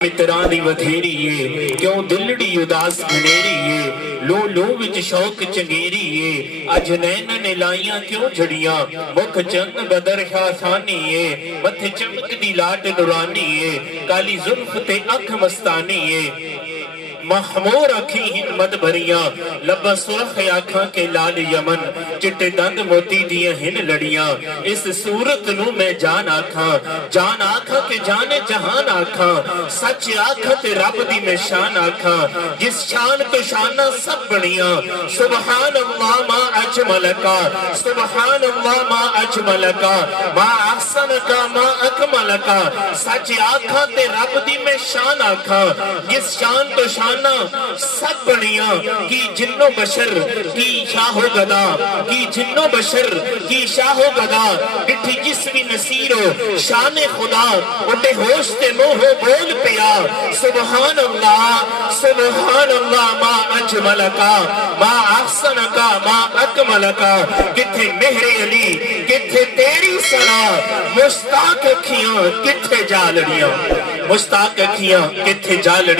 मित्रां दी वधेरीए क्यों दिलड़ी उदास घनेरीए लो लो विच शौक चंगेरीए अज नैन ने लाइयां क्यों झड़ियां मुख चंद बदर खासानीए मथे चमकदी लाट नुरानीए काली जुल्फ ते अख मस्तानीए महमूर अखी हिन मद भरियां लब्बा सुरख आखा के लाल यमन चिट्टे दंद मोती दियां हिन लड़ियां इस सूरत नू मैं जान आखा के जाने जहान आखा सच आखा ते रब दी मैं शान आखा जिस शान तो शाना सब बनियां सुबहान अल्लाह मा अजमलका सुबहान अल्लाह मा अजमलका मा अहसनका मा अकमलका सच आखा ते रब दी मैं शान आखा जिस शान तो शान सब बनिया की जिन्नो बशर की शाहो गदा की जिन्नो बशर की शाहो गदा डिठी जिस्मी नसीरो शान खुदा उठे होश ते मोह बोल पिया सुबहान अल्लाह मा अजमलका मा अहसनका मा अकमलका किथे मेहरे अली किथे तेरी सना मुस्ताक अखियां किथे जा लड़ियां मुस्ताक अखियां किथे जा